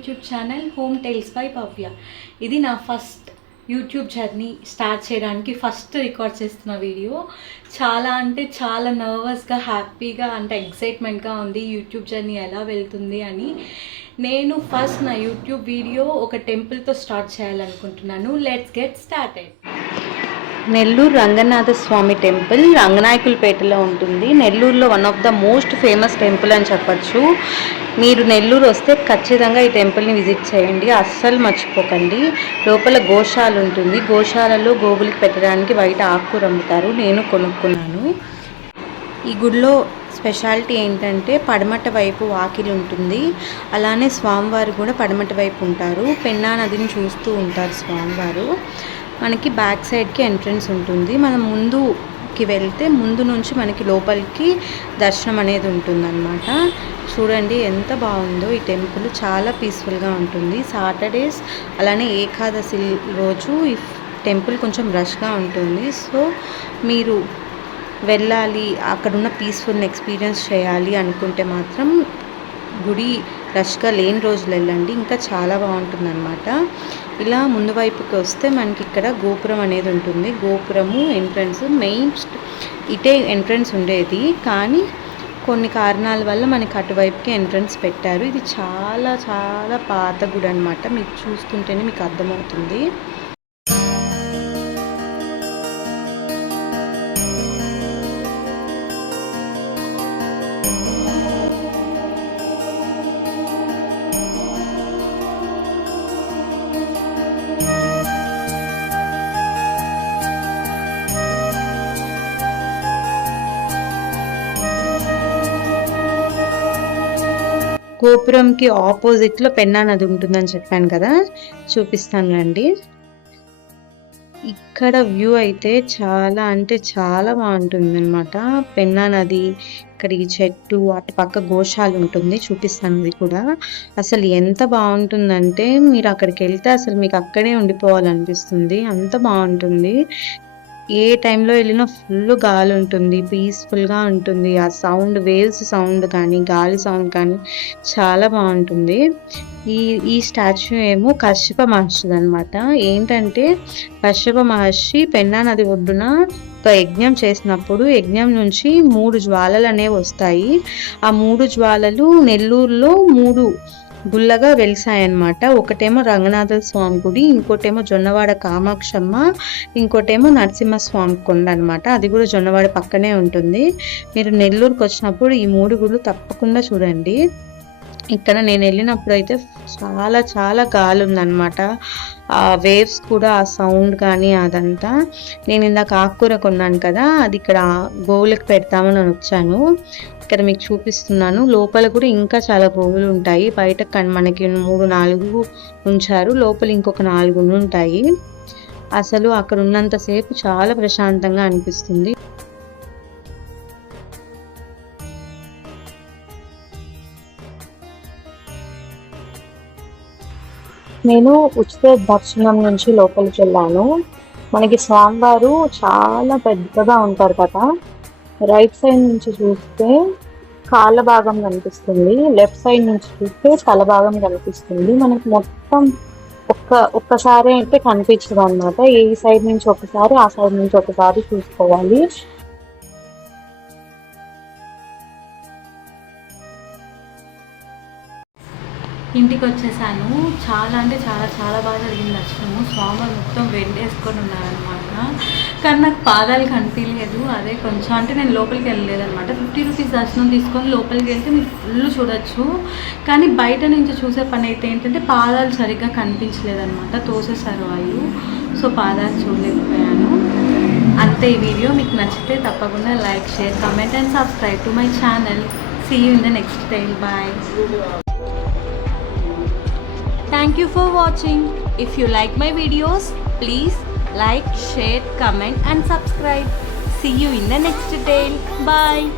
YouTube channel home tiles by Bhavya. ఇది నా first YouTube journey start చేయడానికి ఫస్ట్ రికార్డ్ చేస్తున్న వీడియో. చాలా అంటే చాలా నర్వస్గా, హ్యాపీగా అంటే ఎక్సైట్మెంట్గా ఉంది యూట్యూబ్ జర్నీ ఎలా వెళ్తుంది అని. నేను ఫస్ట్ నా యూట్యూబ్ వీడియో ఒక టెంపుల్తో స్టార్ట్ చేయాలనుకుంటున్నాను. Let's get started. Nellore Ranganatha Swamy temple రంగనాయకులపేటలో ఉంటుంది. నెల్లూరులో one of the most famous temple అని చెప్పచ్చు. మీరు నెల్లూరు వస్తే ఖచ్చితంగా ఈ టెంపుల్ని విజిట్ చేయండి, అస్సలు మర్చిపోకండి. లోపల గోశాల ఉంటుంది. గోశాలలో గోవులకి పెట్టడానికి బయట ఆకుకూర అమ్ముతారు. నేను కొనుక్కున్నాను. ఈ గుడిలో స్పెషాలిటీ ఏంటంటే పడమట వైపు వాకిలి ఉంటుంది. అలానే స్వామివారు కూడా పడమట వైపు ఉంటారు. పెన్నా నదిని చూస్తూ ఉంటారు స్వామివారు. మనకి బ్యాక్ సైడ్కి ఎంట్రన్స్ ఉంటుంది. మనం ముందుకి వెళ్తే ముందు నుంచి మనకి లోపలికి దర్శనం అనేది ఉంటుందన్నమాట. చూడండి ఎంత బాగుందో ఈ టెంపుల్, చాలా పీస్ఫుల్గా ఉంటుంది. సాటర్డేస్ అలానే ఏకాదశి రోజు ఈ టెంపుల్ కొంచెం రష్గా ఉంటుంది. సో మీరు వెళ్ళాలి, అక్కడున్న పీస్ఫుల్ని ఎక్స్పీరియన్స్ చేయాలి అనుకుంటే మాత్రం గుడి రష్గా లేని రోజులు వెళ్ళండి, ఇంకా చాలా బాగుంటుందన్నమాట. ఇలా ముందు వైపుకి వస్తే మనకి ఇక్కడ గోపురం అనేది ఉంటుంది. గోపురము ఎంట్రన్స్ మెయిన్ ఇటే ఎంట్రన్స్ ఉండేది, కానీ కొన్ని కారణాల వల్ల మనకి అటువైపుకి ఎంట్రన్స్ పెట్టారు. ఇది చాలా చాలా పాత గుడి అనమాట. మీకు చూస్తుంటేనే మీకు అర్థమవుతుంది. గోపురంకి ఆపోజిట్లో పెన్నా నది ఉంటుందని చెప్పాను కదా, చూపిస్తాను రండి. ఇక్కడ వ్యూ అయితే చాలా అంటే చాలా బాగుంటుంది అనమాట. పెన్నా నది, ఇక్కడ ఈ చెట్టు, అటు పక్క గోశాల ఉంటుంది, చూపిస్తాను అది కూడా. అసలు ఎంత బాగుంటుందంటే మీరు అక్కడికి వెళ్తే అసలు మీకు అక్కడే ఉండిపోవాలనిపిస్తుంది, అంత బాగుంటుంది. ఏ టైంలో వెళ్ళినా ఫుల్ గాలి ఉంటుంది, పీస్ఫుల్గా ఉంటుంది. ఆ సౌండ్, వేవ్స్ సౌండ్ కానీ గాలి సౌండ్ కానీ చాలా బాగుంటుంది. ఈ స్టాచ్యూ ఏమో కశ్యప మహర్షిది అనమాట. ఏంటంటే కశ్యప మహర్షి పెన్నా నది ఒడ్డున ఒక యజ్ఞం చేసినప్పుడు యజ్ఞం నుంచి 3 జ్వాలలు అనేవి వస్తాయి. ఆ 3 జ్వాలలు నెల్లూరులో 3 గుళ్ళగా వెలిసాయన్నమాట. ఒకటేమో రంగనాథ స్వామి గుడి, ఇంకోటేమో జొన్నవాడ కామాక్షమ్మ, ఇంకోటేమో నరసింహస్వామి కొండ అనమాట. అది కూడా జొన్నవాడ పక్కనే ఉంటుంది. మీరు నెల్లూరుకి వచ్చినప్పుడు ఈ 3 గుళ్ళు తప్పకుండా చూడండి. ఇక్కడ నేను వెళ్ళినప్పుడు అయితే చాలా చాలా గాలి ఉందన్నమాట. ఆ వేవ్స్ కూడా, ఆ సౌండ్ కానీ అదంతా. నేను ఇందాక ఆకుకూర కొన్నాను కదా, అది ఇక్కడ గోవులకు పెడతామని వచ్చాను. ఇక్కడ మీకు చూపిస్తున్నాను. లోపల కూడా ఇంకా చాలా గోవులు ఉంటాయి. బయట మనకి 3-4 ఉంచారు, లోపల ఇంకొక 4 ఉంటాయి. అసలు అక్కడ ఉన్నంతసేపు చాలా ప్రశాంతంగా అనిపిస్తుంది. నేను ఉచిత దర్శనం నుంచి లోపలికి వెళ్ళాను. మనకి స్వామివారు చాలా పెద్దగా ఉంటారు కదా. రైట్ సైడ్ నుంచి చూస్తే కాళ్ళ భాగం కనిపిస్తుంది, లెఫ్ట్ సైడ్ నుంచి చూస్తే తల భాగం కనిపిస్తుంది. మనకి మొత్తం ఒక్కసారి అయితే కనిపించదు అనమాట. ఈ సైడ్ నుంచి ఒకసారి, ఆ సైడ్ నుంచి ఒకసారి చూసుకోవాలి. ఇంటికి వచ్చేసాను. చాలా అంటే చాలా చాలా బాగా జరిగింది దర్శనము. స్వామివారు మొత్తం వెంటేసుకొని ఉన్నారనమాట. కానీ నాకు పాదాలు కనిపించలేదు. అదే కొంచెం అంటే నేను లోపలికి వెళ్ళలేదనమాట. 50 రూపీస్ దర్శనం తీసుకొని లోపలికి వెళ్తే మీరు ఫుల్ చూడొచ్చు. కానీ బయట నుంచి చూసే పని అయితే ఏంటంటే పాదాలు సరిగ్గా కనిపించలేదనమాట, తోసేసారు వాళ్ళు. సో పాదాలు చూడలేకపోయాను. అంతే ఈ వీడియో. మీకు నచ్చితే తప్పకుండా like, share, comment and subscribe to my channel. See you in the next time. Bye. Thank you for watching. If you like my videos, please like, share, comment and subscribe. See you in the next tale. Bye.